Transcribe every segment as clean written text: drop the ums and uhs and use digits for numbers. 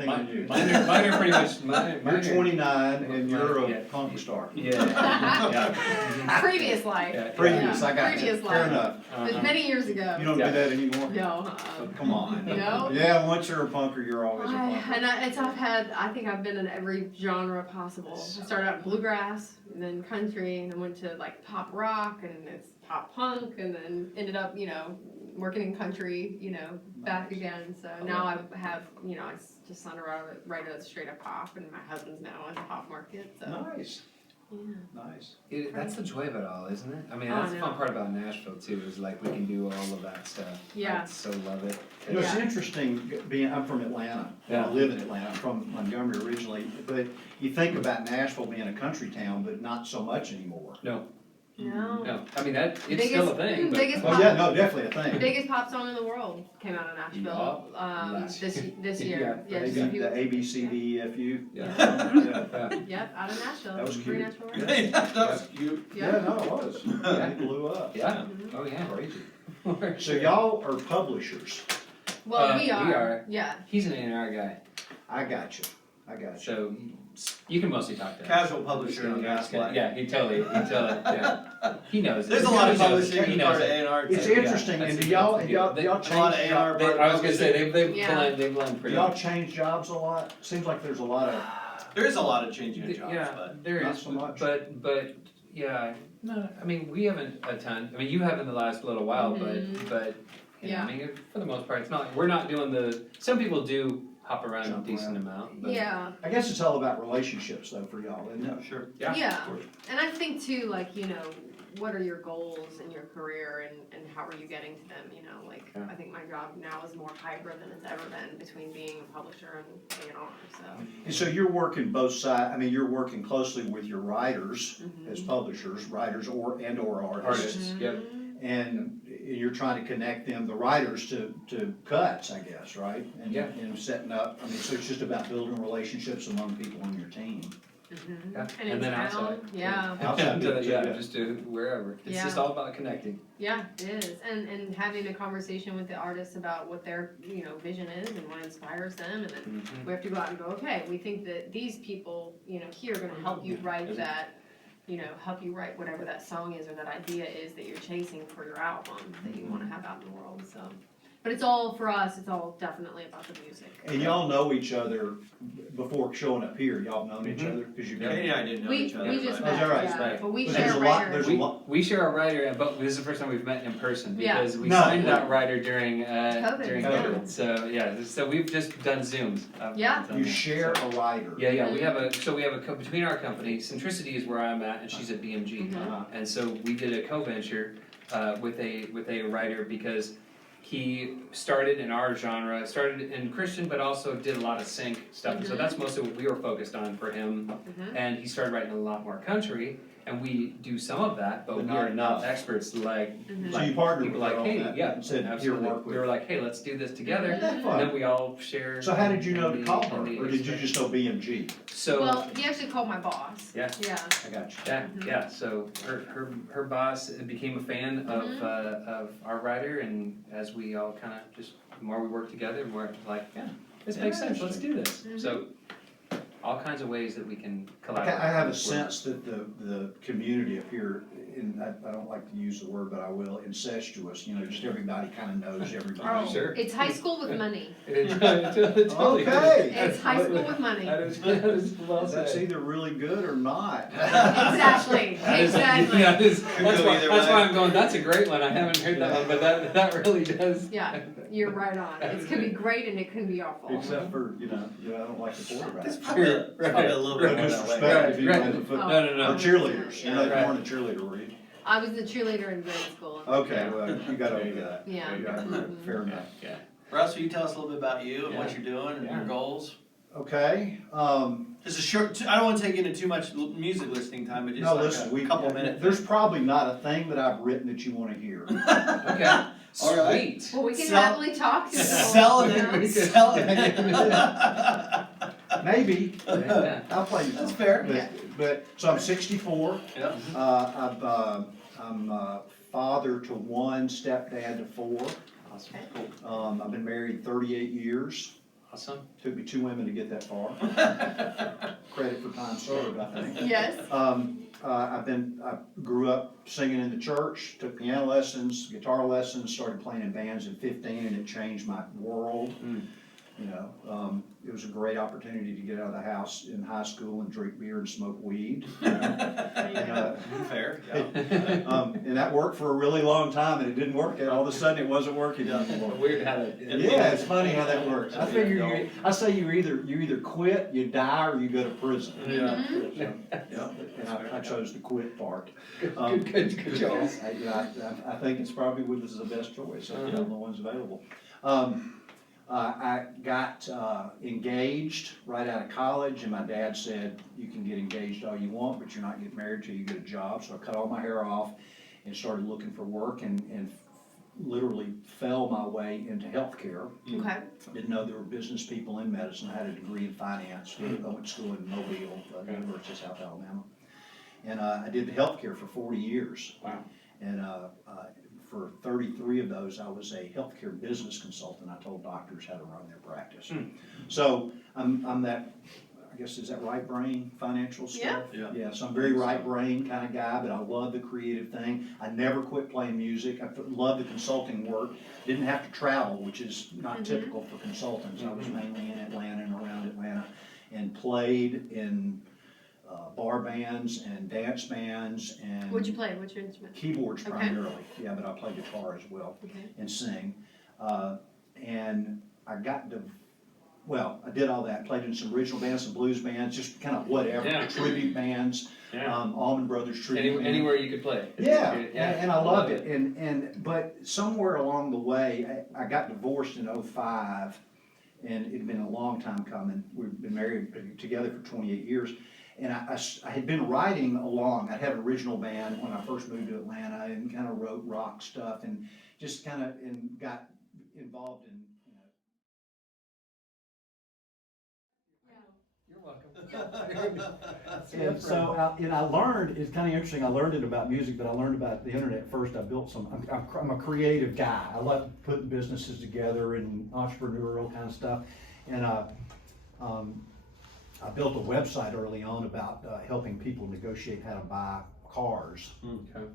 thing on you. Mine are pretty much, mine You're are- 29 and you're a Yeah. punk star. Yeah. Previous life. Yeah. Previous, Yeah, I got you. previous Fair life. enough. But many years ago. You don't Yeah. do that anymore? No. Come on. No. Yeah, once you're a punker, you're always a punker. I think I've been in every genre possible. I started out in bluegrass, and then country, and then went to like pop rock, and it's pop punk, and then ended up, working in country, back again. So now I have, I just signed a writer that's straight up pop, and my husband's now in the pop market. So Nice, yeah. nice. That's the joy of it all, isn't it? I mean, Oh, that's I the know. fun part about Nashville too, is like we can do all of that stuff. Yeah. I so love it. You know, it's Yeah. interesting, I'm from Atlanta. Yeah. I live in Atlanta. I'm from Montgomery originally. But you think about Nashville being a country town, but not so much anymore. No, No. no. I mean, it's still a thing. But biggest Well, pop- yeah, no, definitely a thing. Biggest pop song in the world came out of Nashville this year. Yeah, just Maybe a few- the A, B, C, D, E, F, U. Yeah. Yeah. Yep, out of Nashville. That was Free cute. Nashville. Yeah. Hey, that was cute. Yeah, no, it was. It blew up. Yeah. Mhm. Oh yeah. Crazy. So y'all are publishers. Well, We are. Yeah. He's an A&R guy, I got you. I got you. so you can mostly talk to him. Casual publisher in Gaslight. Yeah, he totally, yeah. He knows. There's a He lot of knows it. publishing He in knows part of it. A&R It's too. interesting, and do y'all They- y'all A lot of change A&R jobs? I was gonna say, they Yeah. blend Do pretty y'all well. change jobs a lot? Seems like there's a lot of, There is a lot of changing of jobs, Yeah, but there not is, so much. but, yeah, no, I mean, we haven't a ton, I mean, you have in the last little while, Mhm. but, Yeah. I mean, for the most part, it's not, like we're not doing some people do hop around a Jump decent around. amount, but. Yeah. I guess it's all about relationships though for y'all, isn't it? sure. Yeah. Yeah. Of course. And I think too, like, what are your goals in your career and how are you getting to them, Yeah. I think my job now is more hybrid than it's ever been between being a publisher and A&R, so. And so you're working both sides, I mean, you're working closely with your writers Mhm. as publishers, writers or artists. Artists, yep. And you're trying to connect them, the writers, to cuts, I guess, right? And, Yeah. and setting up, I mean, so it's just about building relationships among people on your team. Mhm. Yeah. And in And then town, outside. yeah. Outside people too, Yeah, yeah. just to wherever, it's Yeah. just all about connecting. Yeah, it is, and having a conversation with the artists about what their vision is and what inspires them, and then Mhm. we have to go out and go, okay, we think that these people here are going to help you write that, help you write whatever that song is or that idea is that you're chasing for your album that you want to have out in the world. So, but it's all for us. It's all definitely about the music. And y'all know each other before showing up here, y'all have known each Mhm. other, because you've. Katie and I didn't know We each other. we just but- Oh, is that met, right? yeah, Right. but we But share there's a a lot- writer. there's a lot. We share a writer, but this is the first time we've met in person Yeah. because we No. signed that writer during COVID, yeah. COVID. So yeah, so we've just done Zooms. Yeah. done You that, share so. a writer. Yeah, we have between our company, Centricity is where I'm at, and she's at BMG, Mhm. Uh-huh. and so we did a co-venture with a writer because he started in our genre, started in Christian, but also did a lot of sync stuff. And so Mhm. that's mostly what we were focused on for him. Mhm. And he started writing a lot more country, and we do some of that, but But we not are not enough. experts like Mhm. So you partnered people with her like, on hey, that yeah, and said, here, absolutely. work with. We were like, hey, let's do this together. Isn't that And fun? then we all share. So how did you know in to the- call in her, the or did you experience. just know BMG? So. Well, he actually called my boss. Yeah. Yeah. I got you. Yeah, Mhm. yeah. So her boss became a fan Mhm. of our writer, and as we all kind of just the more we work together, the more it's like, yeah, this makes sense. Let's do this. Mhm. So all kinds of ways that we can I collaborate. have a sense that the community up here, and I don't like to use the word, but I will, incestuous, just everybody kind of knows everybody. Oh, Sure. it's high school with money. Totally. Okay. It's high school with money. That is well That's said. either really good or not. Exactly. That is- Exactly. yeah, that's Could why, go either that's way. why I'm going, that's a great one, I haven't heard that one, but that really does. Yeah, you're right on. It could be great and it can be awful. Except for, I don't like the quarterback. It's probably a little No bit more that way. disrespect if you Right, guys right. put, Oh. No. or cheerleaders, you're not Right. born a cheerleader, were you? I was the cheerleader in grade school. Okay, well, you got over that. Yeah. You got over that. Fair enough. Yeah. Russ, will you tell us a little bit about you and what Yeah. you're doing and Yeah. your goals? Okay, Just a short, I don't want to take into too much music listening time, but just no, like listen, a couple minutes. there's probably not a thing that I've written that you wanna hear. Okay, All right. sweet. Well, we can Sell- happily talk to people. Selling you know? it, selling it. Maybe, Yeah. I'll play you That's something. fair. So I'm 64, Yeah. I'm father to one, stepdad to four. Awesome. I've been married 38 years. Awesome. Took me 2 women to get that far. Credit for time served, I think. Yes. I grew up singing in the church, took piano lessons, guitar lessons, started playing in bands at 15, and it changed my world. You know, it was a great opportunity to get out of the house in high school and drink beer and smoke weed. Fair, And that worked for a really long time, and it didn't work, and all of a sudden it wasn't working anymore. Weird how that. Yeah, it's funny how that works. I figure I say you either quit, you die, or you go to prison. Yeah. And I chose the quit part. Good job. I think it's probably was the best choice of the ones available. I got engaged right out of college, and my dad said, you can get engaged all you want, but you're not getting married till you get a job. So I cut all my hair off and started looking for work, and literally fell my way into healthcare. Okay. Didn't know there were business people in medicine. I had a degree in finance. I went to school in Mobile, University of South Alabama. And I did healthcare for 40 years. Wow. And for 33 of those, I was a healthcare business consultant. I told doctors how to run their practice. So I'm that, I guess, is that right brain financial stuff? Yeah, so I'm very right brain kind of guy, but I love the creative thing. I never quit playing music. I love the consulting work. Didn't have to travel, which is not typical for consultants. I was mainly in Atlanta and around Atlanta, and played in bar bands and dance bands and. What'd you play? What's your instrument? Keyboards Okay. primarily, yeah, but I play guitar as well. Okay. And sing. And I got to, well, I did all that, played in some original bands, some blues bands, just kind of whatever, Yeah. tribute bands, Yeah. Allman Brothers tribute band. Anywhere you could play. Yeah, Yeah. and I loved it, but somewhere along the way, I got divorced in '05, and it'd been a long time coming. We'd been married together for 28 years. And I had been writing along. I had an original band when I first moved to Atlanta, and kind of wrote rock stuff, and just kind of got involved in, You're welcome. And so, I learned, it's kind of interesting, I learned it about music, but I learned about the internet first. I built I'm a creative guy. I love putting businesses together and entrepreneurial kind of stuff. And I built a website early on about helping people negotiate how to buy cars,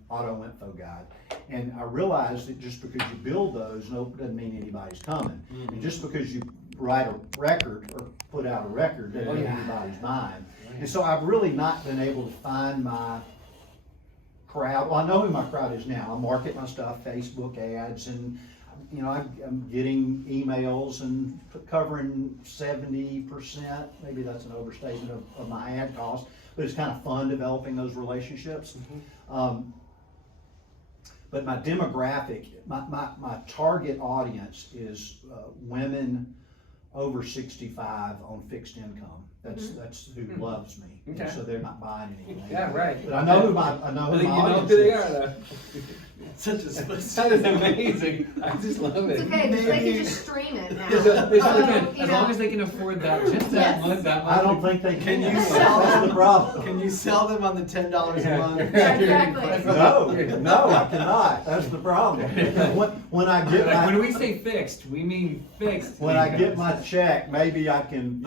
auto info guide. And I realized that just because you build those, doesn't mean anybody's coming. And just because you write a record or put out a record doesn't mean anybody's buying. And so I've really not been able to find my crowd. Well, I know who my crowd is now. I market my stuff, Facebook ads, and I'm getting emails and covering 70%, maybe that's an overstatement of my ad cost, but it's kind of fun developing those relationships. But my demographic, my target audience is women over 65 on fixed income. That's who loves me. Okay. And so they're not buying anything. Yeah, right. But I know who my audience who they is. are, though. Such a split. That is amazing. I just love it. It's okay, because they can just stream it now. They So, really can. you As know. long as they can afford that, just that Yes. month, that I don't month. think they Can can. you sell That's them? the problem. Can you sell them on the $10 a month? Exactly. No, I cannot. That's the problem. When I get Like, when my, we say fixed, we mean fixed. when I get my check, maybe I can,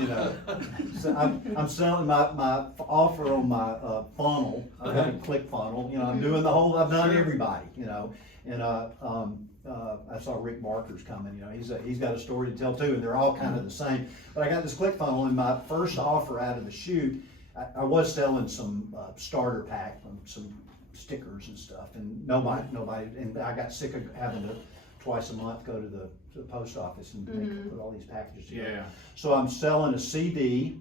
so I'm selling my offer on my funnel. I've got a click funnel, I'm doing I've done everybody, and I saw Rick Barker's coming, he's got a story to tell too, and they're all kind of the same. But I got this click funnel, and my first offer out of the chute, I was selling some starter pack, some stickers and stuff, and nobody, and I got sick of having to twice a month go to the post office and put all these packages together. Yeah. So I'm selling a CD,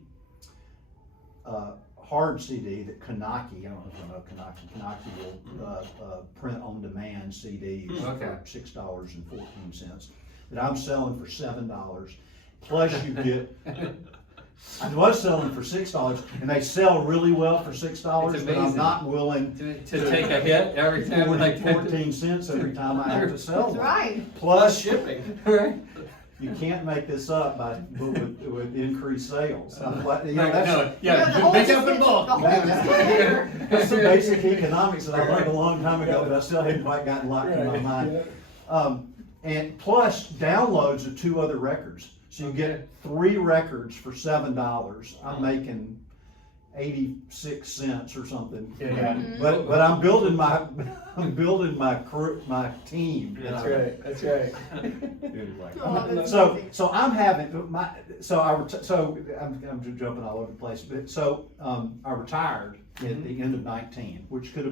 hard CD that Kanaki, I don't know if you know Kanaki will print on demand CDs for $6.14 that I'm selling for $7. Plus you get, I was selling for $6, and they sell really well for $6, but I'm amazing. not willing To take a hit every time, like 14 cents every time I have to sell That's one. right. Plus, shipping. Right? you can't make this up with increased sales. That's, No, Yeah, the whole pick just up in gets- bulk. the whole just gets bigger. that's the basic economics that I learned a long time ago, but I still hadn't quite gotten locked in my mind. And plus downloads of 2 other records. So you get 3 records for $7. I'm making 86 cents or something. Yeah. But I'm building my crew, my team. That's right, that's right. Anyway. Oh, that's So amazing. I'm having I'm just jumping all over the place, but I retired at the end of 19, which my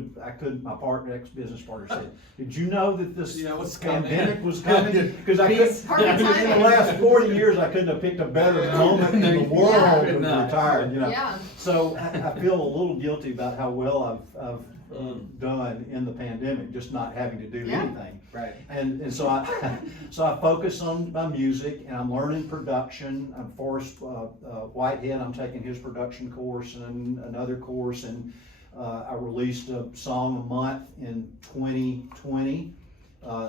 ex-business partner said, did you know that this Yeah, what's coming? pandemic was coming? Because Perfect in the timing. last 40 years, I couldn't have picked a better moment in the world Yeah. than retired, you know? Yeah. So I feel a little guilty about how well I've done in the pandemic, just not having to do Yeah. anything. Right. And so I focus on my music, and I'm learning production. I'm Forrest Whitehead, I'm taking his production course and another course, and I released a song a month in 2020,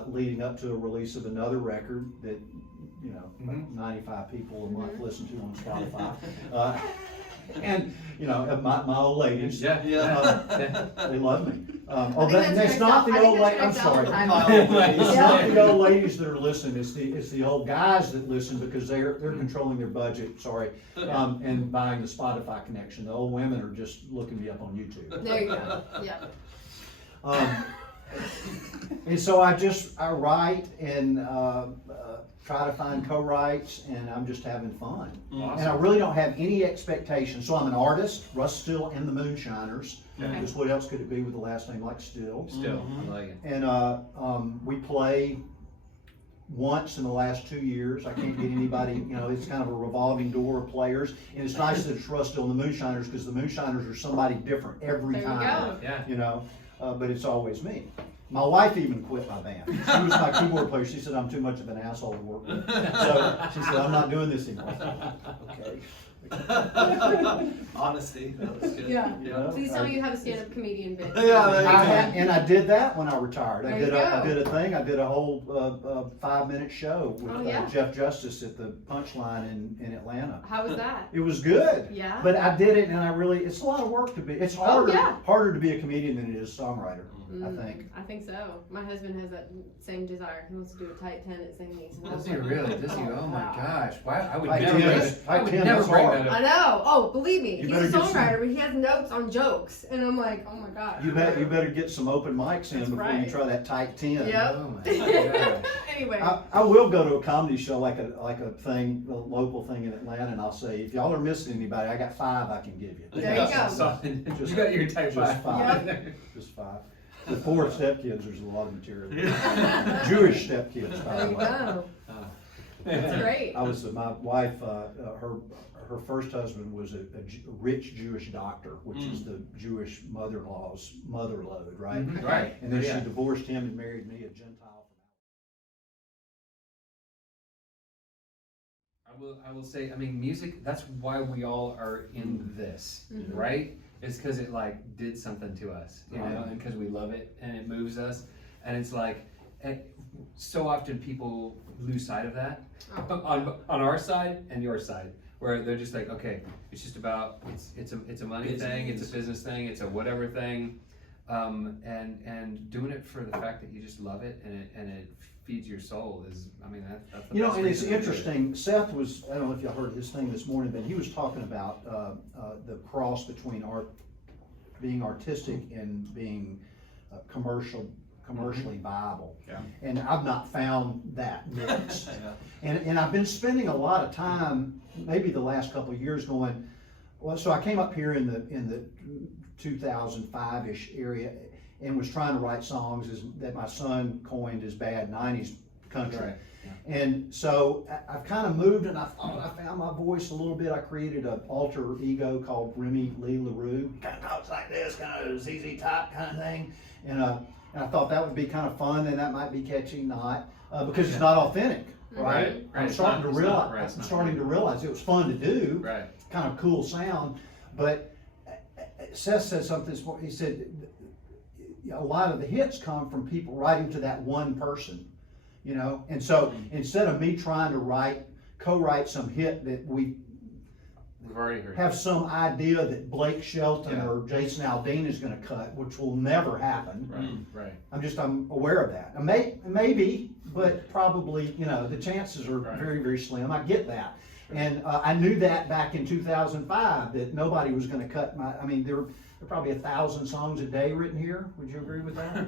leading up to a release of another record that, 95 people a month listen to on Spotify. And, my old ladies. Yeah. They love me. I think that's That's your not the I think old that's ladies, your I'm sorry. Valentine's. It's Yeah. not the old ladies that are listening, it's the old guys that listen because they're controlling their budget, and buying the Spotify connection. The old women are just looking me up on YouTube. There you go, yeah. And so I write and try to find co-writes, and I'm just having fun. Awesome. And I really don't have any expectations. So I'm an artist, Russ Still and the Moonshiners. Okay. Just what else could it be with a last name like Still? Still, I like it. And we play once in the last 2 years. I can't get anybody, it's kind of a revolving door of players. And it's nice that it's Russ Still and the Moonshiners, because the Moonshiners are somebody different every There you time. go. Yeah. But it's always me. My wife even quit my band. She was my keyboard player. She said I'm too much of an asshole to work with. So she said, I'm not doing this anymore. Okay. Honesty, that was good. Yeah. Yeah. Please tell me you have a stand-up comedian bit. Yeah, there you go. And I did that when I retired. I There did you a go. I did a whole 5-minute show with Oh, yeah. Jeff Justice at the Punchline in Atlanta. How was that? It was good. Yeah? But I did it, and it's a lot of work to be. It's harder to be a comedian than it is a songwriter. I think. I think so. My husband has that same desire. He wants to do a tight 10 at singing. So Does he really? Does he? Oh my gosh. Why? I would Tight never, 10 bring- is- I tight would 10 never is bring hard. that I up. know. Oh, believe me. You He's better a get some- songwriter, but he has notes on jokes. And I'm like, oh my gosh. You better get some open mics in That's before right. you try that tight 10. Yep. Oh my gosh. Anyway. I will go to a comedy show like a local thing in Atlanta, and I'll say, if y'all are missing anybody, I got 5 I can give you. There you go. So, you got your type Just 5. 5. Just 5. The 4 stepkids, there's a lot of material. Jewish stepkids, by There the you way. go. That's great. My wife, her first husband was a rich Jewish doctor, which is the Jewish mother-in-law's mother lode, right? Mhm, right. And then Yeah. she divorced him and married me, a Gentile. I will say, music, that's why we all are in this, right? It's because it did something to us, and because we love it and it moves us. And it's so often people lose sight of that on our side and your side, where they're just like, okay, it's just about, it's a money thing, it's a business thing, it's a whatever thing. And doing it for the fact that you just love it and it feeds your soul is, that's the best And it's reason to do it. interesting, Seth was, I don't know if y'all heard his thing this morning, but he was talking about the cross between being artistic and being commercially viable. Yeah. And I've not found that mix. And I've been spending a lot of time, maybe the last couple of years, going, well, so I came up here in the 2005-ish area and was trying to write songs that my son coined as bad 90s country. Right. And so I've kind of moved, and I thought I found my voice a little bit. I created an alter ego called Remy Lee LaRue. Kind of talks like this, kind of ZZ Top kind of thing. And I thought that would be kind of fun, and that might be catchy, not because it's not authentic, right? I'm starting to realize it was fun to do, Right. kind of cool sound. But Seth said something. He said a lot of the hits come from people writing to that one person. And so instead of me trying to co-write some hit that We've already heard. have some idea that Blake Shelton Yeah. or Jason Aldean is gonna cut, which will never happen. Right. I'm aware of that. Maybe, but probably, the chances are Right. very, very slim. I get that. And I knew that back in 2005, that nobody was gonna cut there are probably 1,000 songs a day written here. Would you agree with that?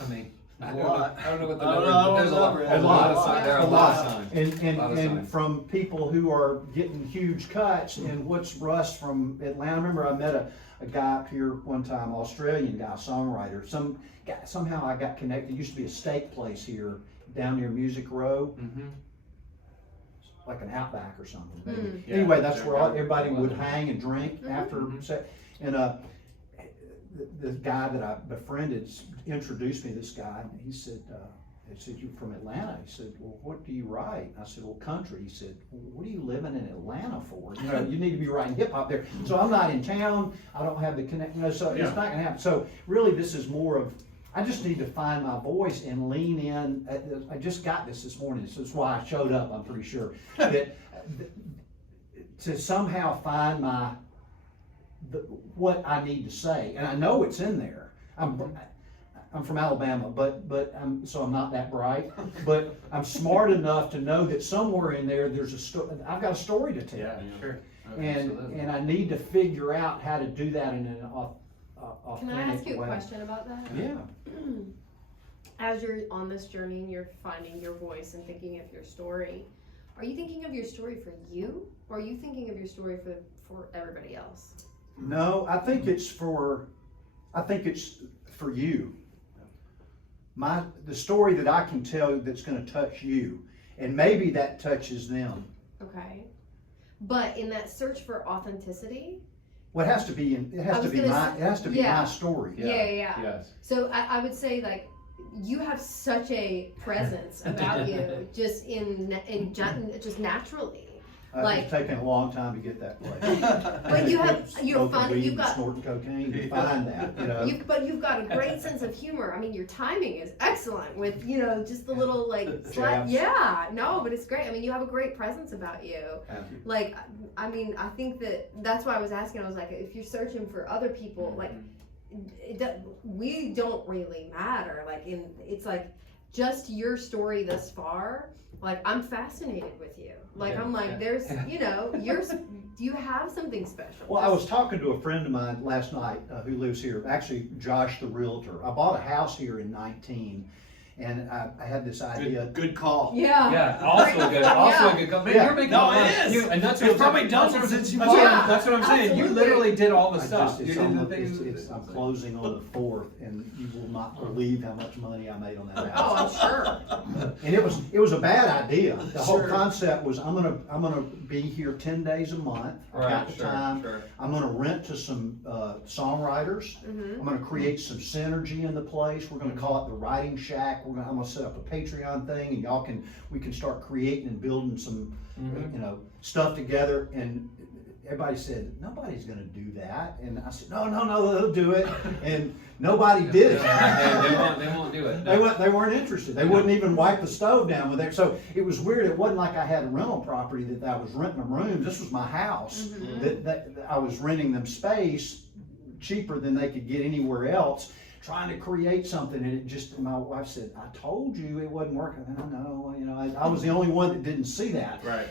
I mean, I A don't lot. know what the I don't number know is, but there's what a lot. number it There's is. a lot of songs. There are a lot of songs. And, Lot of and songs. from people who are getting huge cuts, and what's Russ from Atlanta? I remember I met a guy up here one time, Australian guy, songwriter. Some guy, somehow I got connected. There used to be a steak place here down near Music Row, Mm-hmm. like an Outback or something. Mm. Yeah, Anyway, that's there where you go. everybody would hang and drink after Mhm. set. And the guy that I befriended introduced me to this guy, and he said, "You're from Atlanta." He said, "Well, what do you write?" I said, "Well, country." He said, "Well, what are you living in Atlanta for? You need to be writing hip hop there." So I'm not in town. I don't have the connect. So Yeah. it's not gonna happen. So really, this is more of, I just need to find my voice and lean in. I just got this morning, so that's why I showed up. I'm pretty sure that to somehow find what I need to say, and I know it's in there. I'm from Alabama, but so I'm not that bright, but I'm smart enough to know that somewhere in there there's a story. I've got a story to tell, Yeah, sure. and I need to figure out how to do that in an authentic Can I ask you a way. question about that? Yeah. As you're on this journey and you're finding your voice and thinking of your story, are you thinking of your story for you, or are you thinking of your story for everybody else? No, I think it's for you. The story that I can tell you that's gonna touch you, and maybe that touches them. Okay. But in that search for authenticity, Well, it has to be yeah. my story. yeah. Yes. So I would say, like, you have such a presence about you, just just naturally. It's taken a long time to get that place. But you're Smoking fun. weed You've and got snorting cocaine to find that. But you've got a great sense of humor. I mean, your timing is excellent with, just the little Jabs. yeah, no, but it's great. I mean, you have a great presence about you. Thank you. Like, I mean, I think that's why I was asking. I was like, if you're searching for other people, like, we don't really matter. Like, it's like just your story thus far. Like, I'm fascinated with you. Like, Yeah, I'm like, yeah. there's, you have something special. Well, I was talking to a friend of mine last night who lives here, actually Josh the realtor. I bought a house here in 19, and I had this idea. Good call. Yeah. Yeah, also good. Also a good company. Yeah. You're making No, a lot. it is. And that's It's what probably that's done what- since you that's what bought I'm- it. That's what I'm saying. You Absolutely. literally did all the I stuff. just- You it's did the almost- things. I'm closing on the 4th, and you will not believe how much money I made on that Oh, house. I'm sure. And it was a bad idea. The whole Sure. concept was I'm gonna be here 10 days a month. I've got Right, the sure, time. sure. I'm gonna rent to some songwriters. Mm-hmm. I'm gonna create some synergy in the place. We're gonna call it the Writing Shack. I'm gonna set up a Patreon thing, and we can start creating and building some, stuff together. And everybody said, nobody's gonna do that. And I said, no, they'll do it. And nobody did it. They won't do it. They weren't interested. They wouldn't even wipe the stove down with it. So it was weird. It wasn't like I had a rental property that I was renting them rooms. This was my house that I was renting them space cheaper than they could get anywhere else, trying to create something. And it just, my wife said, I told you it wasn't working. I know, I was the only one that didn't see that. Right.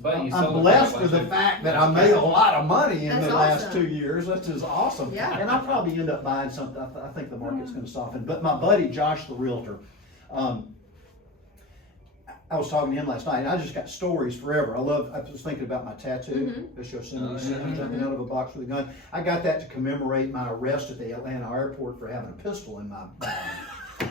But you I'm sold it blessed for a with the bunch of- fact that I made a lot of money in That's the last awesome. 2 years, which is awesome. Yeah. And I'll probably end up buying something. I think the market's gonna soften. But my buddy, Josh the realtor, I was talking to him last night, and I just got stories forever. I was thinking about my tattoo, the Yosemite Sam jumping out of a box with a gun. I got that to commemorate my arrest at the Atlanta airport for having a pistol in my bag.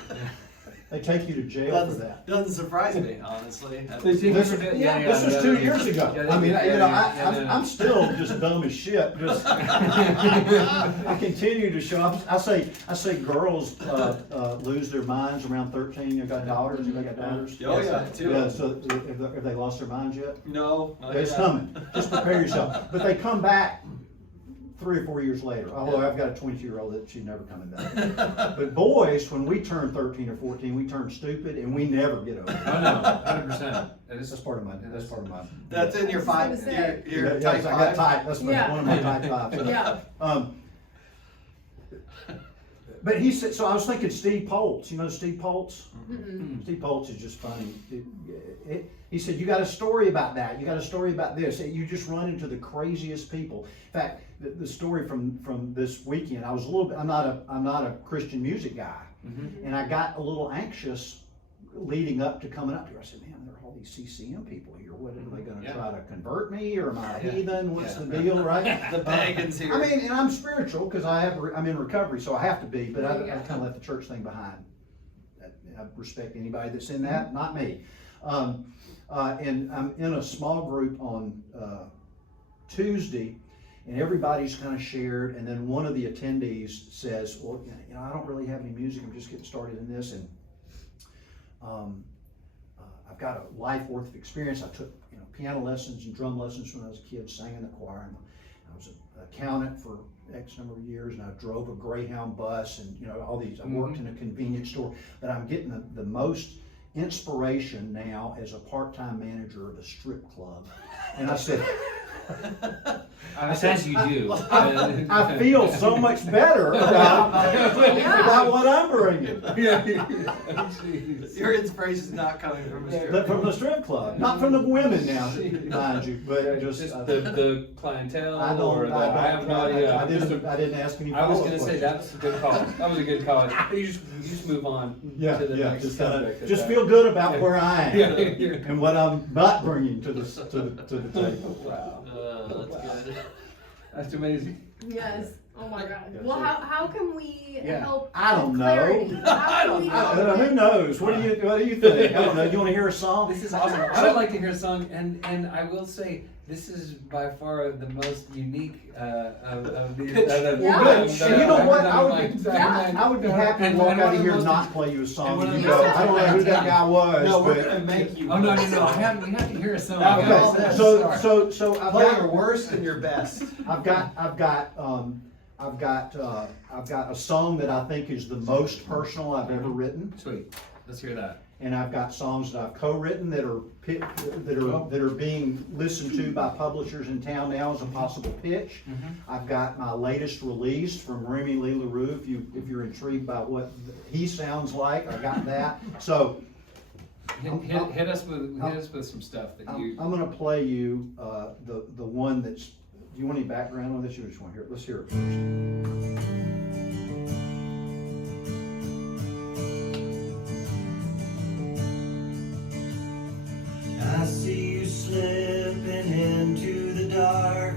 They take you to jail for that. Doesn't surprise me, honestly. This was 2 years ago. I'm still just dumb as shit. I continue to show up. I say girls lose their minds around 13. You've got daughters. Have they got daughters? Oh, yeah, too. Yeah. So have they lost their minds yet? No. It's coming. Just prepare yourself. But they come back 3 or 4 years later, although I've got a 22-year-old that she's never coming back. But boys, when we turn 13 or 14, we turn stupid and we never get over it. Oh, no, 100%. That's part of my, That's in your five, I was gonna say. your Yes, type I got five. type, that's Yeah. one of my type fives. Yeah. But he said, so I was thinking Steve Poltz, you know Steve Poltz? Mm-mm. Steve Poltz is just funny. He said, you got a story about that, you got a story about this, you just run into the craziest people. In fact, the story from this weekend, I was a little bit, I'm not a Christian music guy, and I got a little anxious leading up to coming up here. I said, man, there are all these CCM people here, what are they gonna try to convert me, or am I a heathen, what's the deal, right? The pagans here. I mean, and I'm spiritual, because I'm in recovery, so I have to be, but I There you go. kind of left the church thing behind. I respect anybody that's in that, not me. And I'm in a small group on Tuesday, and everybody's kind of shared, and then one of the attendees says, well, you know, I don't really have any music, I'm just getting started in this, and I've got a life worth of experience. I took, you know, piano lessons and drum lessons when I was a kid, sang in the choir, and I was an accountant for X number of years, and I drove a Greyhound bus, and you know, all these, I worked in a convenience store, but I'm getting the most inspiration now as a part-time manager of a strip club. And I said, As you do. I feel so much better about what I'm bringing. Your inspiration is not coming from a strip. But from the strip club, not from the women now, mind you, but just. the clientele, I don't, or I have no idea. I didn't ask any. I was gonna follow-up say, that's a good call. That was a good call. You just move on Yeah, to the yeah, next just subject. just feel good about where I am Yeah. and what I'm not bringing to the table. Wow. That's good. That's amazing. Yes. Oh my God. Yeah, Well, so- how can we Yeah. help? I don't with know. clarity? How can we help Who with- knows? What do you think? I don't know. You want to hear a song? This is awesome. I would like to hear a song, and I will say, this is by far the most unique of these. Good. Well, Yeah. good. And you know what? I would be happy to And walk one out of of the here and most- not play you a song. and And you one of go, the I don't know who that guy was. No, we're but- gonna make you. Oh, no, we have to hear a song. Okay, Well, so I've Play got your worst and your best. I've got a song that I think is the most personal I've ever written, Sweet. Let's hear that. and I've got songs that I've co-written that are being listened to by publishers in town now as a possible pitch. I've got my latest release from Remy Lee LaRue. If you're intrigued by what he sounds like, I got that. So Hit us with some stuff that you. I'm gonna play you the one that's. Do you want any background on this? You just want to hear it? Let's hear it first. I see you slipping into the dark.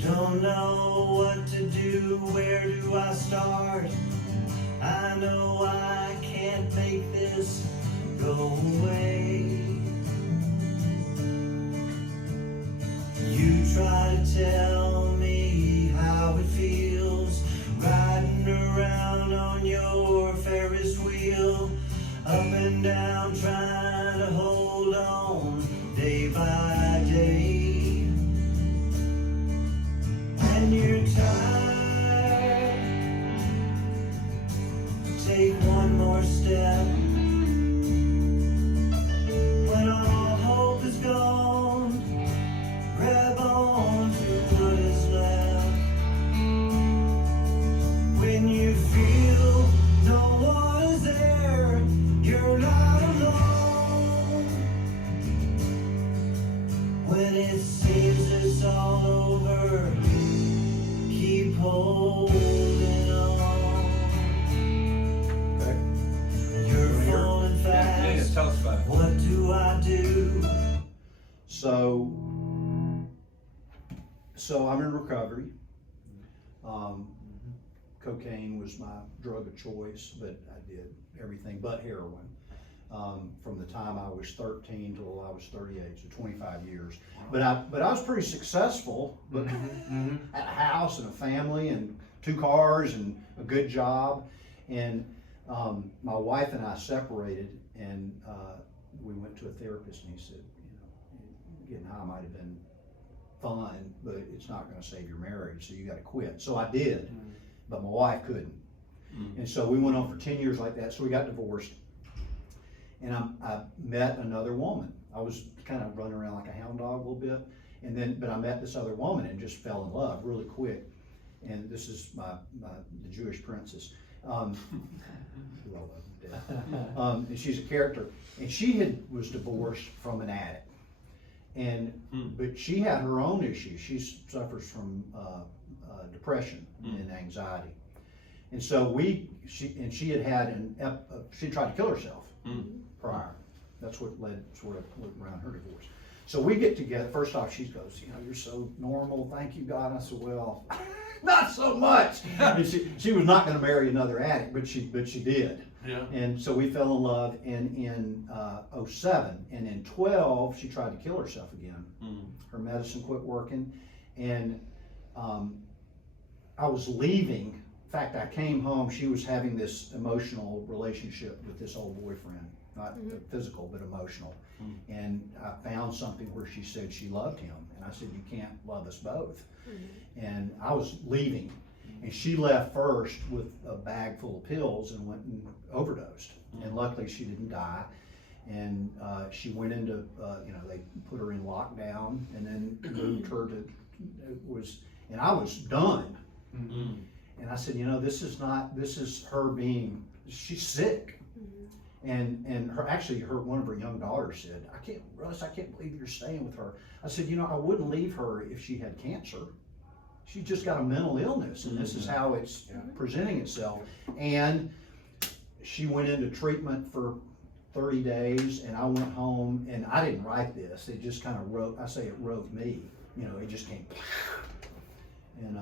Don't know what to do. Where do I start? I know I can't make this go away. You try to tell me how it feels riding around on your Ferris wheel, up and down trying to hold on day by day. When you're tired, take one more step. When all hope is gone, grab on to what is left. When you feel no one is there, you're not alone. When it seems it's all over, keep holding on. You're falling fast. Tell us about it. What do I do? So I'm in recovery. Cocaine was my drug of choice, but I did everything but heroin. From the time I was 13 till I was 38, so 25 years. But I was pretty successful, but had a house and a family and 2 cars and a good job. And my wife and I separated, and we went to a therapist, and he said, you know, getting high might have been fun, but it's not gonna save your marriage, so you gotta quit. So I did, but my wife couldn't. And so we went on for 10 years like that, so we got divorced. And I met another woman. I was kind of running around like a hound dog a little bit, but I met this other woman and just fell in love really quick. And this is the Jewish princess. Who I love to death. And she's a character. And she was divorced from an addict. But she had her own issues. She suffers from depression and anxiety. And so she had she tried to kill herself prior. That's what led sort of around her divorce. So we get together. First off, she goes, you're so normal. Thank you, God. I said, well, not so much. And she was not going to marry another addict, but she did. Yeah. And so we fell in love in 07, and in 12 she tried to kill herself again. Her medicine quit working, and I was leaving. In fact, I came home. She was having this emotional relationship with this old boyfriend, not physical but emotional. And I found something where she said she loved him, and I said, you can't love us both. And I was leaving. And she left first with a bag full of pills and went and overdosed. And luckily she didn't die. And she went into, they put her in lockdown and then moved her to, and I was done. And I said, this is her being, she's sick. And one of her young daughters said, Russ, I can't believe you're staying with her. I said, I wouldn't leave her if she had cancer. She's just got a mental illness, and this is how it's presenting itself. And she went into treatment for 30 days, and I went home, and I didn't write this. It just kind of it wrote me. It just came. And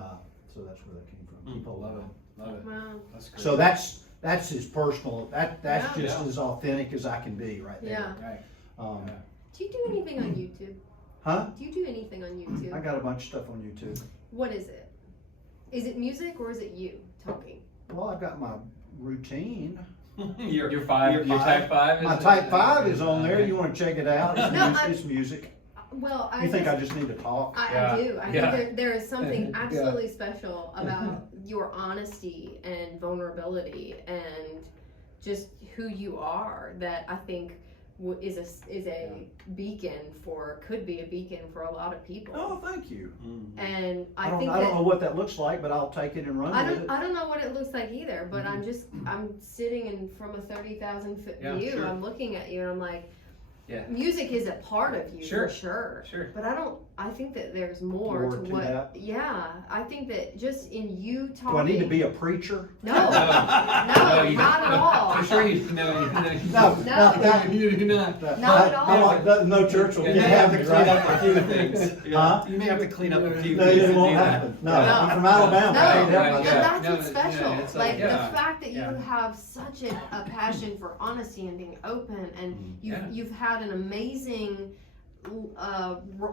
so that's where that came from. People love it. Love it. Wow. That's great. So that's his personal, that's just as authentic as I can be right there. Yeah. Right. Do you do anything on YouTube? Huh? Do you do anything on YouTube? I got a bunch of stuff on YouTube. What is it? Is it music or is it you talking? Well, I've got my routine. Your type 5 is My type 5 is on there. You want to check it out? It's music. Well, You think I just need to talk? I do. I Yeah. think there is something absolutely special about your honesty and vulnerability and just who you are that I think is a beacon could be a beacon for a lot of people. Oh, thank you. And I think don't know what that looks like, but I'll take it and run with it. I don't know what it looks like either, but I'm sitting in from a 30,000 foot view. Sure. I'm looking at you and I'm like, Yeah. music is a part of you Sure. for sure. Sure. But I think that there's more to what. that? Yeah, I think that just in you talking. Do I need to be a preacher? No, No, not at all. I'm sure you No. You do not. Not at all. No church will You be may have to happy, clean right? up a few things. Huh? You may have to clean up a few No, things to it do won't that. happen. No, No. I'm from Alabama. No, I ain't Yeah, helping and myself. that's No, what's special. yeah, it's like like- the fact that you Yeah. have such a passion for honesty and being open, and you've had an amazing,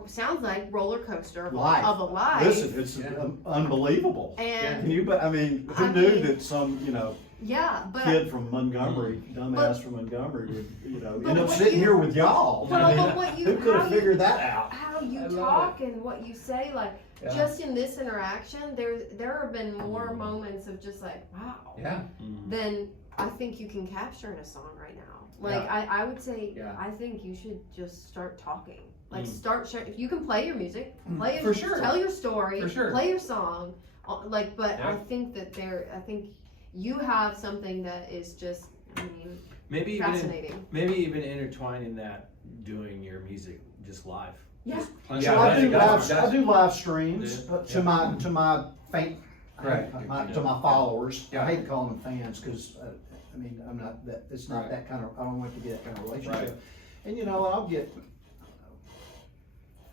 sounds like roller coaster of Life. a life. Listen, it's unbelievable. And Can you? But I mean, who I knew mean- that some yeah, but kid from Montgomery, dumbass But- from Montgomery, would But end up what sitting you- here with y'all? Well, I mean, but what you- who could how have you- figured that out? how you I love talk and what you say, like Yeah. just in this interaction, there have been more moments of just like wow, Yeah. than I think you can capture in a song right now. Like I would say, Yeah. I think you should just start talking. Like start sharing. If you can play your music, play For sure. tell your story, For sure. play your song. Like, but Yeah. I think that I think you have something that is just, I mean, Maybe fascinating. even intertwining that doing your music just live. Yeah. Just So punch I do it live. I do live streams Yeah. to my fan, Right. to my followers. Yeah. I hate calling them fans because I mean I'm not that. It's not Right. that kind of. I don't want it to be that kind of relationship. Right. And I'll get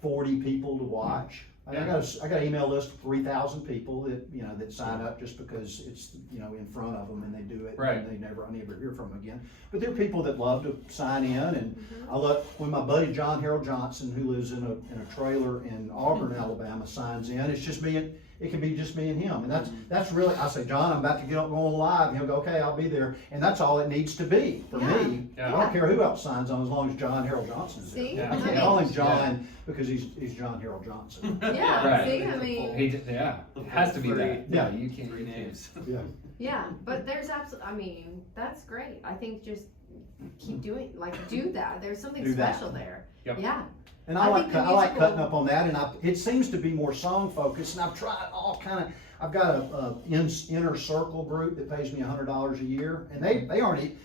40 people to watch. I got an email list of 3,000 people that sign up just because it's in front of them and they do it. Right. And I never hear from them again. But there are people that love to sign in, and I love when my buddy John Harold Johnson, who lives in a trailer in Auburn, Alabama, signs in. It's just me it can be just me and him. And that's really, I say, John, I'm about to go on live. And he'll go, okay, I'll be there. And that's all it needs to be for me. Yeah. I don't care who else signs on as long as John Harold Johnson is there. See? Yeah. I can't call him John because he's John Harold Johnson. Yeah, Right. see, I mean, It has to be that. Yeah. You can't. Three names. Yeah. yeah, but there's I mean, that's great. I think just keep doing, do that. There's something Do that. special there. Yep. Yeah. And I I think like the I like musical- cutting up on that, and it seems to be more song focused. And I've tried all kind of. I've got a inner circle group that pays me $100 a year, and they aren't.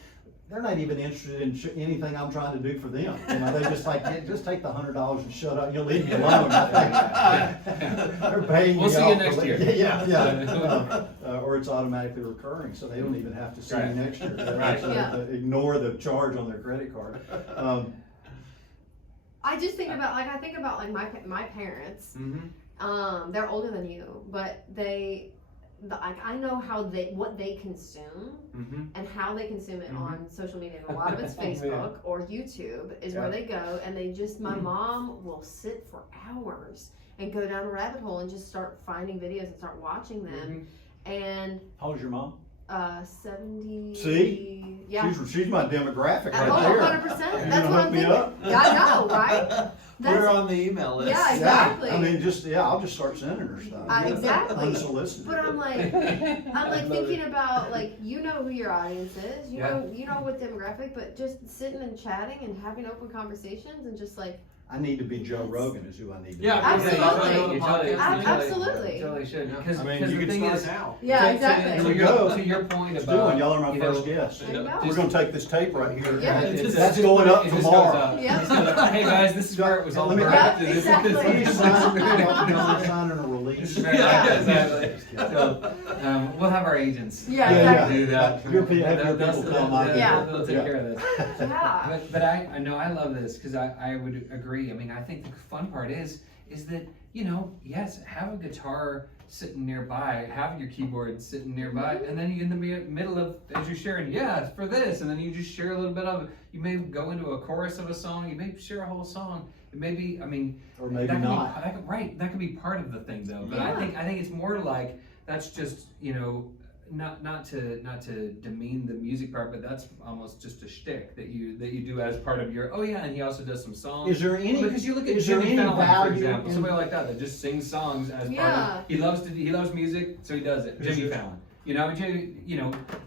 They're not even interested in anything I'm trying to do for them. You know, they just like, yeah, just take the $100 and shut up. You'll leave me alone. I think they're paying We'll me see you off next for- year. Yeah. Or it's automatically recurring, so they don't even have to see Right. me next year. They Right. just have to ignore the charge on their credit card. I just think about, I think about my parents. Mm-hmm. They're older than you, but I know what they consume Mm-hmm. and how they consume it Mhm. on social media. And a lot of it's Oh, man. Facebook or YouTube is Yeah. where they go, and they just, my mom will sit for hours and go down a rabbit hole and just start finding videos and start watching them. And How old's your mom? 70. See? Yeah. She's my demographic right Oh, there. 100%. You That's gonna what hook I'm me thinking. up? Yeah, I know, right? Put her That's, on the email list. Yeah, exactly. I mean, I'll just start sending her stuff. Exactly. Unsolicited. but I'm like thinking about, you know who your audience is, you Yeah. know what demographic, but just sitting and chatting and having open conversations and just I need to be Joe Rogan is who I need to be. Yeah, Absolutely. You totally, Absolutely. You totally should. Yeah. Because I mean, the you can thing start is, now. yeah, There exactly. we go. to your point Let's about, do it. Y'all are my you know, first guest. There you go. We're gonna take this tape right here. Yeah. That's going up it just tomorrow. goes up. Yeah. It just goes up. Hey guys, this is where it was all Let me- birthed. Yeah, This is- exactly. this Please is- sign a release. Yeah, exactly. So, we'll have our agents. Yeah, Yeah, exactly. Do that. Have your people They'll- come they'll- on. Yeah. They'll take care of this. Yeah. But I know I love this because I would agree. I mean, I think the fun part is that, yes, have a guitar sitting nearby, have your keyboard sitting nearby, and then you in the middle of, as you're sharing, yeah, it's for this, and then you just share a little bit of it. You may go into a chorus of a song, you may share a whole song. It may be, I mean, Or maybe that could not. Right, that could be part of the thing though. But Yeah. I think it's more like that's just, not to demean the music part, but that's almost just a shtick that you do as part of your. Oh yeah, and he also does some songs. Is there any? Because you look at is there Jimmy any Fallon, for value example, in- somebody like that just sings songs as part Yeah. of. He loves music, so he does it. Who's Jimmy this? Fallon.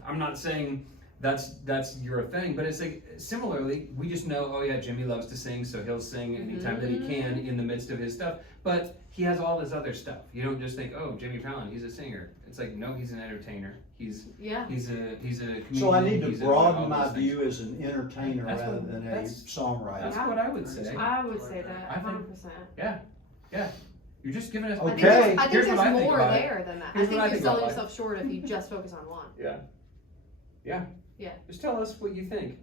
I'm not saying that's your thing, but it's like similarly, we just know, oh yeah, Jimmy loves to sing, so he'll sing anytime that he can in the midst of his stuff. But he has all this other stuff. You don't just think, oh, Jimmy Fallon, he's a singer. It's like, no, he's an entertainer. He's a comedian. So I need to he's all broaden those my things. view as an entertainer That's rather what- than a that's- songwriter. That's what I would say. I would say that, I think- 100%. Yeah. You're just giving us. Okay. I think Here's there's what I think more about it. there than that. Here's I think what I you're think about selling life. yourself short if you just focus on one. Yeah. Yeah. Just tell us what you think.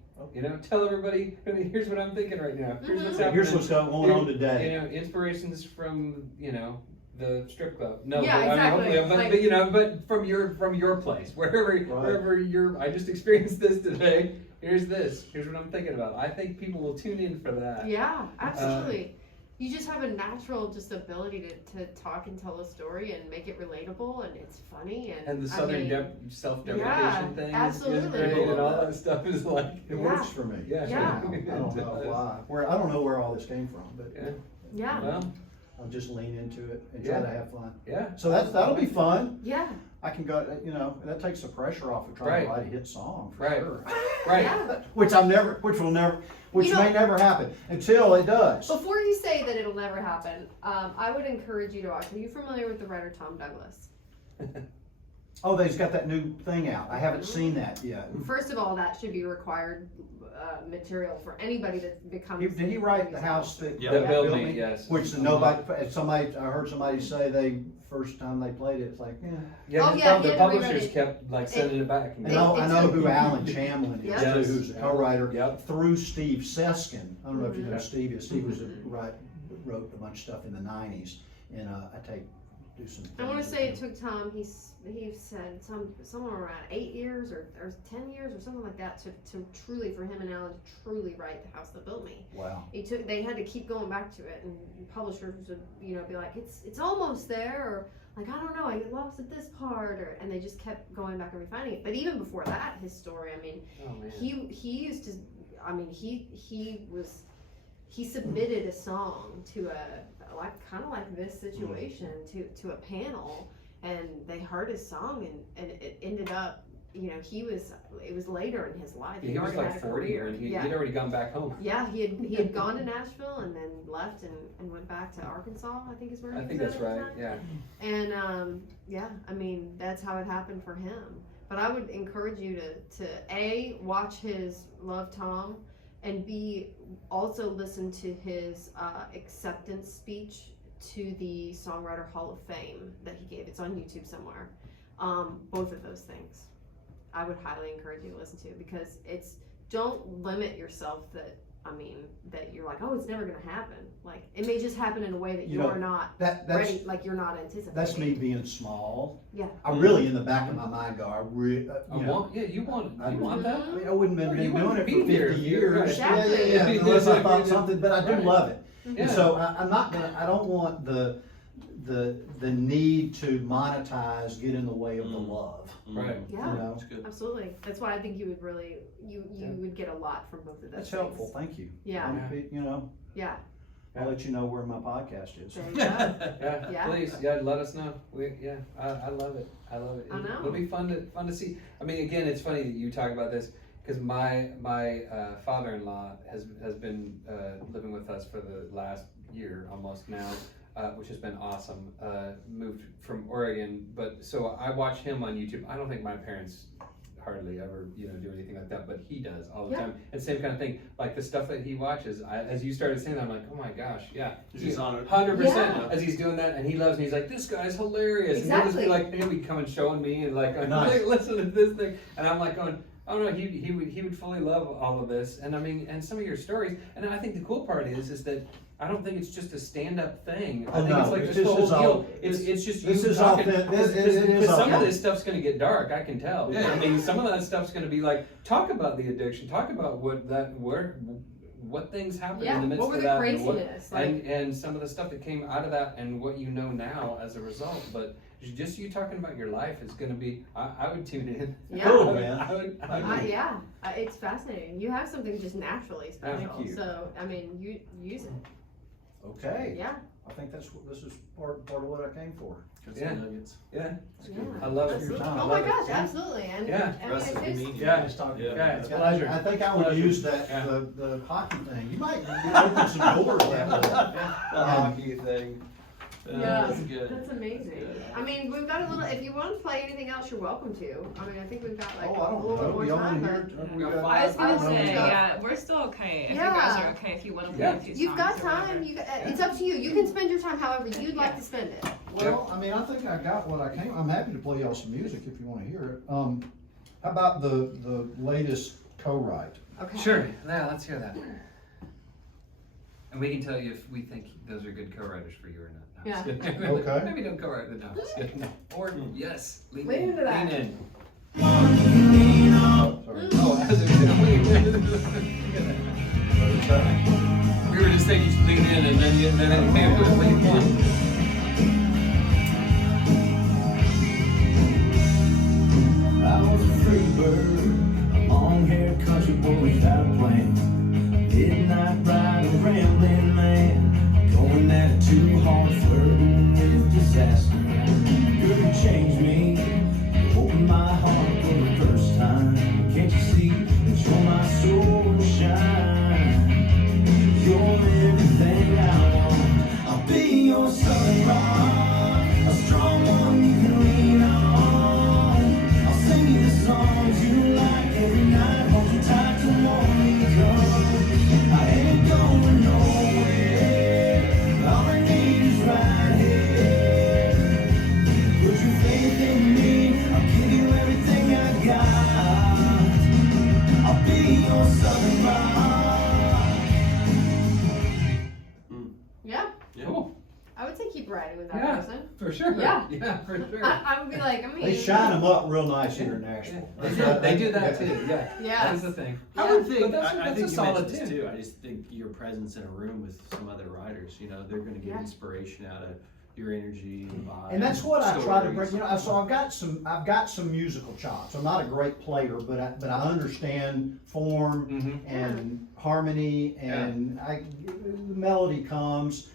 Tell everybody. Here's what I'm thinking right now. Here's what's Mhm. happening. Here's what's going on today. Inspirations from the strip club. No, Yeah, but, exactly. hopefully, but from your place, wherever you're. I just experienced this today. Here's this. Here's what I'm thinking about. I think people will tune in for that. Yeah, absolutely. You just have a natural ability to talk and tell a story and make it relatable, and it's funny And the I southern mean, self-deprecation yeah, thing absolutely. is great, and all that stuff is like. It Yeah. works for me. Yeah. Yeah. I don't know why. I don't know where all this came from, but Yeah. Yeah. Well, I'll just lean into it and try Yeah. to have fun. yeah. So that'll be fun. Yeah. I can go, that takes the pressure off of trying Right. to write a hit song for Right. sure. Right. Yeah. Which may never happen until it does. Before you say that it'll never happen, I would encourage you to watch. Are you familiar with the writer Tom Douglas? Oh, they've got that new thing out. I haven't seen that yet. First of all, that should be required material for anybody that becomes. Did he write The House That Yeah. That built Built me, Me? yes. Which I heard somebody say first time they played it, it's like, yeah. Yeah, Oh, the, yeah, pub- he the had to rewrite publishers it. kept sending it back. I know, It's who a- Alan Chamlin is, Yeah. too, who's a co-writer, Yep. through Steve Seskin. I don't know if you know Mhm. who Steve is. Steve wrote a bunch of stuff in the 90s, and do some. I want to things say with it him. took Tom. He said somewhere around 8 years or 10 years or something like that to truly, for him and Alan to truly write The House That Built Me. Wow. They had to keep going back to it, and publishers would be like, it's almost there, or like, I don't know, I get lost at this part, and they just kept going back and refining it. But even before that, his story, I mean, Oh man. he used to, I mean, he submitted a song to kind of like this situation to a panel, and they heard his song, and it ended up, you know, it was later in his life. He was already like had a 40, career. and he'd Yeah. already gone back home. Yeah, he had gone to Nashville and then left and went back to Arkansas, I think is where he I was think at that's the right. time. Yeah. And yeah, I mean, that's how it happened for him. But I would encourage you to A, watch his Love Tom, and B, also listen to his acceptance speech to the Songwriter Hall of Fame that he gave. It's on YouTube somewhere. Both of those things I would highly encourage you to listen to, because don't limit yourself that you're like, oh, it's never gonna happen. Like, it may just happen in a way that You know, you're not That's ready, like you're not anticipating. that's me being small. Yeah. I really, in the back of my mind, go, You want I that? I mean, I wouldn't have Oh, been you doing wouldn't it for be 50 here. years. Exactly. Yeah, unless I thought something, but I do Right. love it. Mhm. And so I'm not gonna, I don't want the need to monetize get in the way of the love, Right. Yeah. you know? That's good. Absolutely. That's why I think you would really, you would get a lot from both of those That's things. helpful, thank you. Yeah. You know, Yeah. I'll let you know where my podcast is. There you go. Yeah, Yeah. please, let us know. I love it. I love it. I know. It'll be fun to see. I mean, again, it's funny that you talk about this, because my father-in-law has been living with us for the last year almost now, which has been awesome. Moved from Oregon, but so I watch him on YouTube. I don't think my parents hardly ever, do anything like that, but he does all the Yeah. time. And same kind of thing, like the stuff that he watches. As you started saying that, I'm like, oh my gosh, yeah. He's on it. 100%. Yeah. As he's doing that, and he loves me, he's like, this guy's hilarious. And he'll just be Exactly. like, he'll be coming showing me, and like, I'm Nice. like, listen to this thing, and I'm like going, oh no, he would fully love all of this. And I mean, and some of your stories, and I think the cool part is that I don't think it's just a stand-up thing. I Oh, think no, it's like this this whole is all- deal. It's just this you is talking. authentic. It is Because some of authentic. this stuff's gonna get dark. I can tell. Yeah. I mean, some of that stuff's gonna be like, talk about the addiction. Talk about what things happen Yeah. in the midst What were of the that, craziness? and some of the stuff that came out of that, and what you know now as a result. But just you talking about your life is gonna be. I would tune in. Yeah. Cool, man. I would. Yeah, it's fascinating. You have something just naturally special. Thank you. So, I mean, you use it. Okay, Yeah. I think this is part of what I came for. Got Yeah. some nuggets. Yeah. Yeah. I love it. Absolutely. time. Oh I my love it. gosh, absolutely. And, Yeah. and Russ, it good is- meeting you. Yeah. Nice talking to you. Yeah, it's a Yeah, pleasure. I think I would Pleasure. use that, Yeah. the hockey thing. You might open some doors that way. The hockey thing. Yeah. That's good. That's amazing. Good. I mean, we've got a little. If you want to play anything else, you're welcome to. I mean, I think we've got like Oh, I a don't little bit know. more Y'all time, wanna but hear? We Yeah. got- I was gonna don't say, know. yeah, we're still okay. If you Yeah. guys are okay, if you want to play Yeah. a few songs. you've got or whatever. time. It's up to you. You can spend your time however you'd like Yeah. to spend it. Well, I mean, I think I got what I came, I'm happy to play y'all some music if you wanna hear it. How about the latest co-write? Okay. Sure. Yeah, let's hear that. And we can tell you if we think those are good co-writers for you or not. No, I'm just kidding. Okay. Maybe don't co-write them. No, I'm just kidding. Or yes, lean Lean in. into that. Lean in. Oh, sorry. Oh, as it lean in. Look at that. We were just saying you should lean in, and then it came to lean in. I was a free bird, a long-haired country boy without a plan. Midnight rider, rambling man, going at it too hard, flirting with disaster. Girl, you changed me, you opened my heart for the first time. Can't you see that you're my soul and shine? You're everything I want. I'll be your southern rock, a strong one you can lean on. I'll sing you the songs you like every night, hold you tight till morning comes. I ain't going nowhere, all I need is right here. Put your faith in me, I'll give you everything I got. I'll be your southern rock. Yeah. Cool. I would say keep writing with that Yeah. person. For sure. Yeah. Yeah, for sure. I would be like, I mean. They shine them up real nice here in Yeah. Nashville. They do that too. Yeah. Yeah. That is the thing. I would But think, that's- I that's think a you solid mentioned this tune. too. I just think your presence in a room with some other writers, they're gonna get Yeah. inspiration out of your energy, the vibe. And that's what I try to bring, stories. you know, so I've got some musical chops. I'm not a great player, but I understand form Mhm. and harmony, and the melody comes.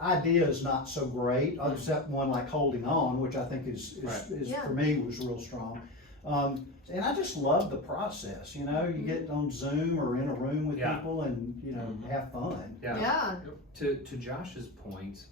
Idea is not so great, except one like Holding On, which I think is Yeah. for me was real strong. And I just love the process, you know, you get on Zoom or in a room with Yeah. people and, you know, have fun. Yeah. To Josh's point,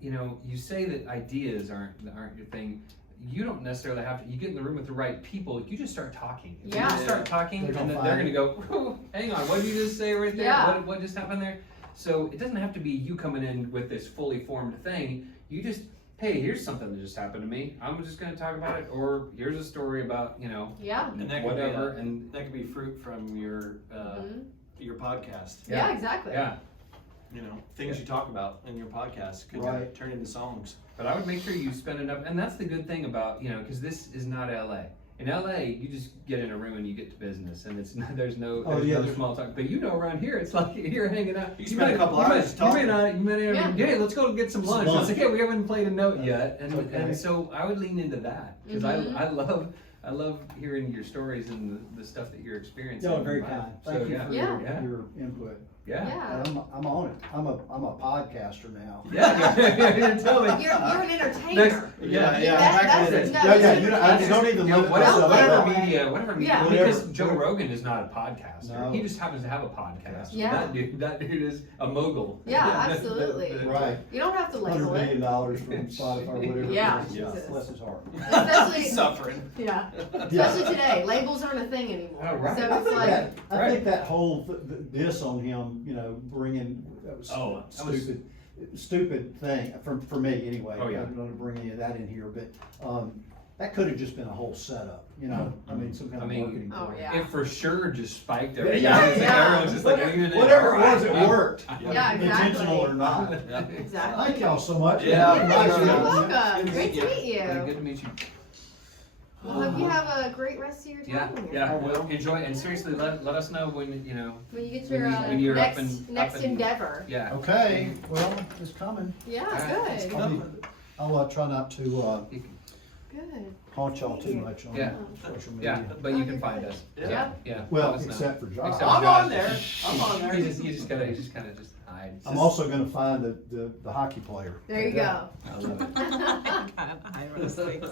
you know, you say that ideas aren't your thing. You don't necessarily have to. You get in the room with the right people. You just start talking. If you Yeah. just start talking, They're and gonna then they're find gonna go, "Whoa, hang on, what did you just say right there? Yeah. What just happened there?" So it doesn't have to be you coming in with this fully formed thing. You just, hey, here's something that just happened to me. I'm just gonna talk about it, or here's a story about, you know, Yeah. And that could whatever, be and that could be fruit from your podcast. Yeah, exactly. yeah. You know, things you talk about in your podcast could Right. turn into songs. But I would make sure you spend enough, and that's the good thing about, you know, because this is not LA. In LA, you just get in a room and you get to business, and it's not, there's no small talk. But you know, around here, it's like you're hanging out. You spend a couple hours talking. You may Yeah. hey, let's go get some lunch. I was like, yeah, we haven't played a note yet, and Okay. and so I would lean into that because Mhm. I love hearing your stories and the stuff that you're experiencing. Y'all are very kind. Thank you yeah. for Yeah. your input. Yeah. Yeah. I'm on it. I'm a podcaster now. Yeah. Tell me. You're an entertainer. Yeah, That's exactly. no, I don't even You know, limit whatever myself. media, Yeah. because Whatever. Joe Rogan is not a podcaster. No. He just happens to have a podcast. Yeah. That dude is a mogul. Yeah, absolutely. Right. You don't have to $100 label million it. from Spotify, whatever. Yeah, it is. Jesus. Bless his heart. Especially, Suffering. yeah. Yeah. Especially today, labels aren't a thing anymore. Oh, right. So I it's think like, that, I think that whole, diss on him, you know, bringing, that was Oh, that was- stupid thing, for me anyway. Oh, yeah. I'm not gonna bring any of that in here, but, that could have just been a whole setup, you know, I mean, some kind I of mean, marketing. oh, plan. yeah. It for sure just spiked Yeah, everything. yeah, It's like yeah. everyone's just like, leaning in. Whatever it was, it Alright. worked. Yeah, exactly. Intentional or not. Exactly. Thank y'all so much. Yeah, Nice You're meeting you. welcome. Great to meet Hey, you. good to meet you. Well, hope you have a great rest of your Yeah, time here. yeah. I will. Enjoy, and seriously, let us know when, you know, When you get When your you- when you're up next and- next up and- endeavor. yeah. Okay, well, it's coming. Yeah, Alright. good. I'll try not to, Good. haunt y'all too much on Yeah. social media. Yeah, but you can find us. Yeah. Yeah. Well, let us know. except for Josh. Except I'm for on Josh. there. I'm on there. You just kind of just hide. I'm also gonna find the hockey player. There you go. I love it. Hi, Russ. Thanks.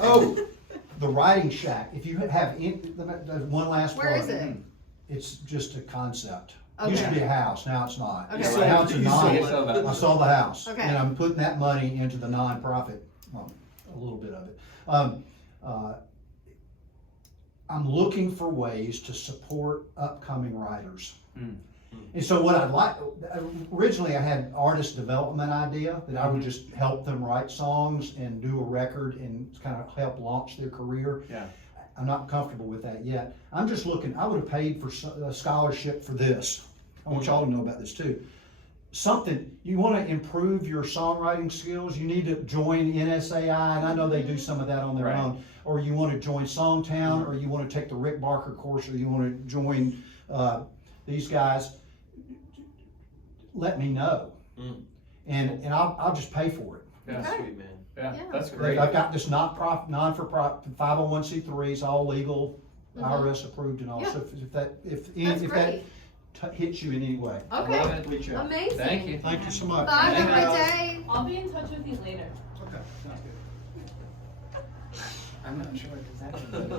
Oh, the Writing Shack, if you have, there's one last part. Where is it? It's just a concept. Okay. Used to be a house, now it's not. Okay. So now it's a You sold it. non, I sold the house. Okay. And I'm putting that money into the nonprofit, well, a little bit of it. I'm looking for ways to support upcoming writers. Mm. And so what I'd like, originally I had artist development idea, that I would just help them write songs and do a record and kind of help launch their career. Yeah. I'm not comfortable with that yet. I'm just looking, I would have paid for a scholarship for this. I want y'all to know about this too. Something, you want to improve your songwriting skills, you need to join NSAI, and I know they do some of that on their Right. own. Or you want to join Songtown, or you want to take the Rick Barker course, or you want to join these guys. Let me know. Mm. And I'll just pay for it. Yeah. Okay. Sweet, man. Yeah, Yeah. that's great. I've got this non-for-profit 501c3s, all legal, Mhm. IRS approved and all. Yeah. So if that That's if that great. hits you in any way, Love Okay. it. reach out. Amazing. Thank you. Thank you so much. Bye. Have a Thank great day. I'll be in touch with you later. Okay, sounds good. I'm not sure exactly.